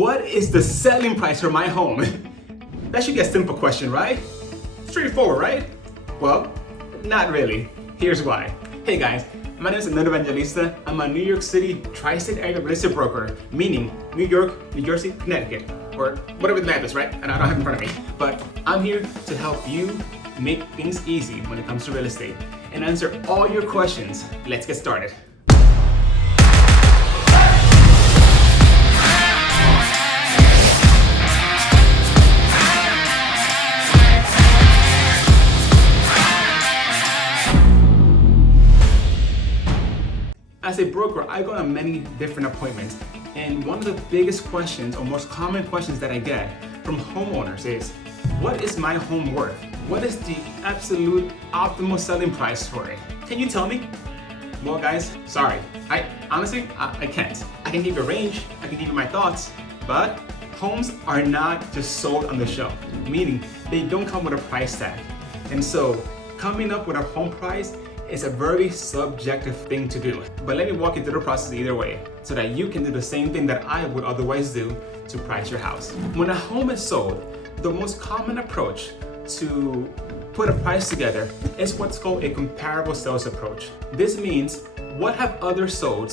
What is the selling price for my home? That should be a simple question, right? Straightforward, right? Well, not really. Here's why. Hey guys, my name is Its.Aneury Evangelista. I'm a New York City tri-state area real estate broker, meaning New York, New Jersey, Connecticut, or whatever the map is, right? And I don't have it in front of me. But I'm here to help you make things easy when it comes to real estate and answer all your questions. Let's get started. As a broker, I go on many different appointments, and one of the biggest questions or most common questions that I get from homeowners is, what is my home worth? What is the absolute optimal selling price for it? Can you tell me? Well guys, sorry. I honestly can't. I can give you a range, I can give you my thoughts, but homes are not just sold on the shelf, meaning they don't come with a price tag. And so coming up with a home price is a very subjective thing to do. But let me walk you through the process either way so that you can do the same thing that I would otherwise do to price your house. When a home is sold, the most common approach to put a price together is what's called a comparable sales approach. This means what have others sold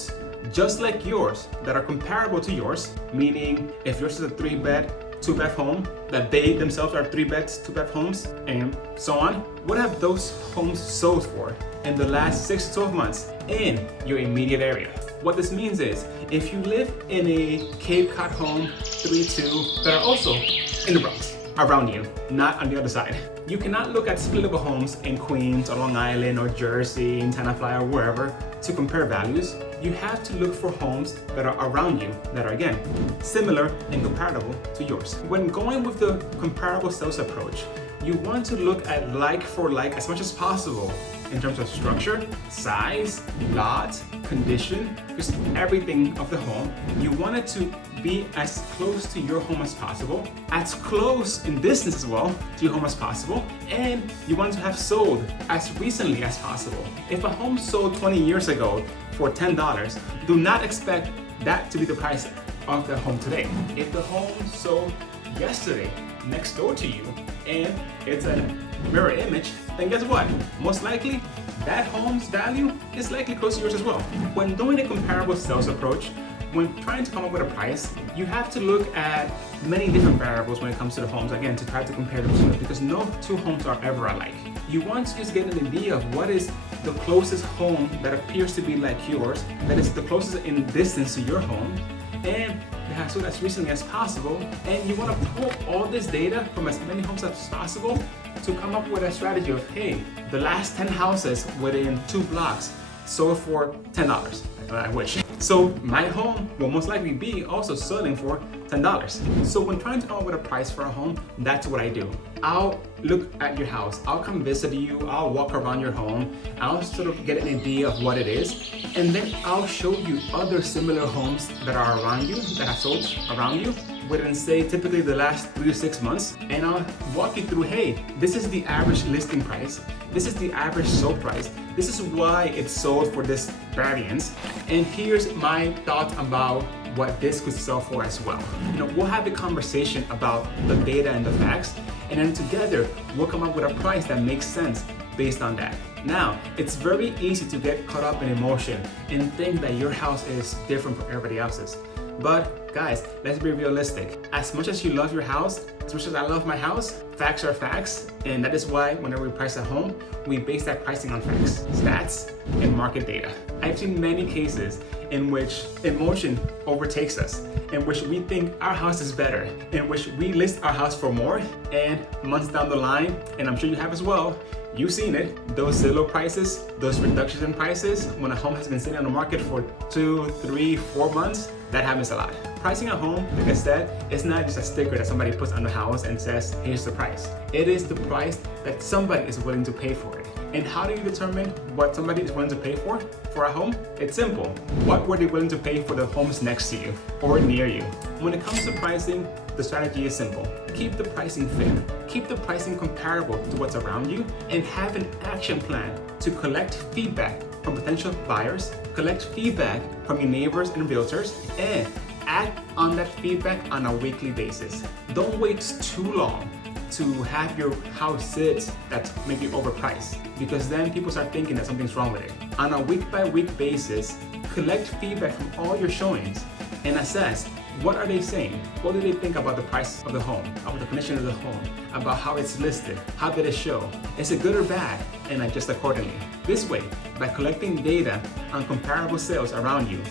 just like yours that are comparable to yours, meaning if yours is a 3-bed, 2-bed home, that they themselves are 3-beds, 2-bed homes, and so on. What have those homes sold for in the last 6 to 12 months in your immediate area? What this means is, if you live in a Cape Cod home, 3-2, that are also in the Bronx, around you, not on the other side. You cannot look at split-level homes in Queens or Long Island or Jersey, in Tenafly or wherever to compare values. You have to look for homes that are around you that are, again, similar and comparable to yours. When going with the comparable sales approach, you want to look at like for like as much as possible in terms of structure, size, lot, condition, just everything of the home. You want it to be as close to your home as possible, as close in distance as well to your home as possible, and you want to have sold as recently as possible. If a home sold 20 years ago for $10, do not expect that to be the price of the home today. If the home sold yesterday next door to you and it's a mirror image, then guess what? Most likely that home's value is likely close to yours as well. When doing a comparable sales approach, when trying to come up with a price, you have to look at many different variables when it comes to the homes, again, to try to compare them to it, because no two homes are ever alike. You want to just get an idea of what is the closest home that appears to be like yours, that is the closest in distance to your home, and that sold as recently as possible. And you want to pull all this data from as many homes as possible to come up with a strategy of, hey, the last 10 houses within 2 blocks sold for $10. I wish. So my home will most likely be also selling for $10. So when trying to come up with a price for a home, that's what I do. I'll look at your house, I'll come visit you, I'll walk around your home, I'll sort of get an idea of what it is, and then I'll show you other similar homes that are around you, that have sold around you, within say typically the last 3 to 6 months, and I'll walk you through, hey, this is the average listing price, this is the average sold price, this is why it's sold for this variance, and here's my thoughts about what this could sell for as well. You know, we'll have a conversation about the data and the facts, and then together we'll come up with a price that makes sense based on that. Now, it's very easy to get caught up in emotion and think that your house is different from everybody else's. But guys, let's be realistic. As much as you love your house, as much as I love my house, facts are facts, and that is why whenever we price a home, we base that pricing on facts, stats, and market data. I've seen many cases in which emotion overtakes us, in which we think our house is better, in which we list our house for more, and months down the line, and I'm sure you have as well, you've seen it, those Zillow prices, those reductions in prices, when a home has been sitting on the market for 2, 3, 4 months, that happens a lot. Pricing a home, like I said, is not just a sticker that somebody puts on the house and says, here's the price. It is the price that somebody is willing to pay for it. And how do you determine what somebody is willing to pay for a home? It's simple. What were they willing to pay for the homes next to you or near you? When it comes to pricing, the strategy is simple. Keep the pricing fair. Keep the pricing comparable to what's around you, and have an action plan to collect feedback from potential buyers, collect feedback from your neighbors and realtors, and act on that feedback on a weekly basis. Don't wait too long to have your house sit that's maybe overpriced, because then people start thinking that something's wrong with it. On a week-by-week basis, collect feedback from all your showings and assess what are they saying, what do they think about the price of the home, about the condition of the home, about how it's listed, how did it show, is it good or bad, and adjust accordingly. This way, by collecting data on comparable sales around you,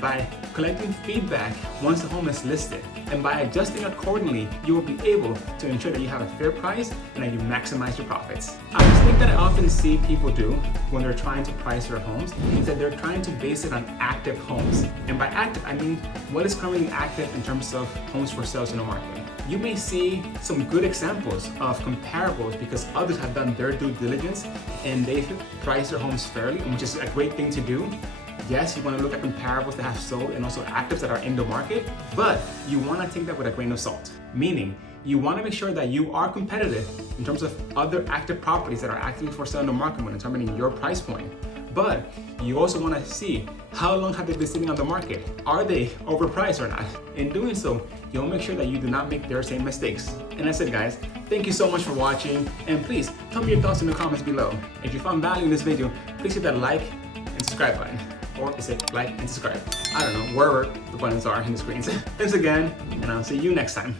by collecting feedback once the home is listed, and by adjusting accordingly, you will be able to ensure that you have a fair price and that you maximize your profits. A mistake that I often see people do when they're trying to price their homes is that they're trying to base it on active homes. And by active, I mean what is currently active in terms of homes for sales in the market. You may see some good examples of comparables because others have done their due diligence and they've priced their homes fairly, which is a great thing to do. Yes, you want to look at comparables that have sold and also actives that are in the market, but you want to take that with a grain of salt. Meaning, you want to make sure that you are competitive in terms of other active properties that are actively for sale in the market when determining your price point. But you also want to see how long have they been sitting on the market? Are they overpriced or not? In doing so, you'll make sure that you do not make their same mistakes. And that's it, guys. Thank you so much for watching, and please tell me your thoughts in the comments below. If you found value in this video, please hit that like and subscribe button. Or is it like and subscribe? I don't know, wherever the buttons are in the screens. Thanks again, and I'll see you next time.